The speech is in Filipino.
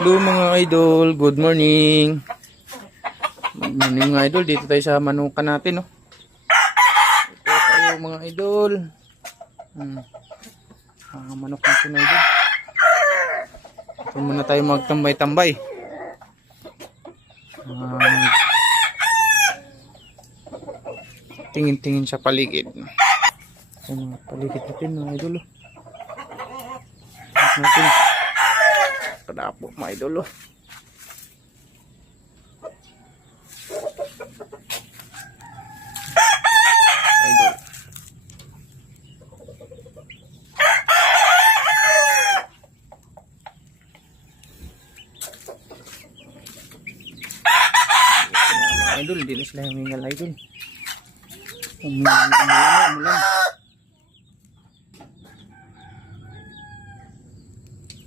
Hello mga idol, good morning. Good morning mga idol, dito tayo sa manukan natin, no. Ito tayo mga idol. Manok natin idol. Ito muna tayo magtambay-tambay. Tingin-tingin sa paligid. Ito mga paligid natin mga idol. Natin. Kadapo mga idol. Idol. Idol, hindi na sila humingal idol. Umulan.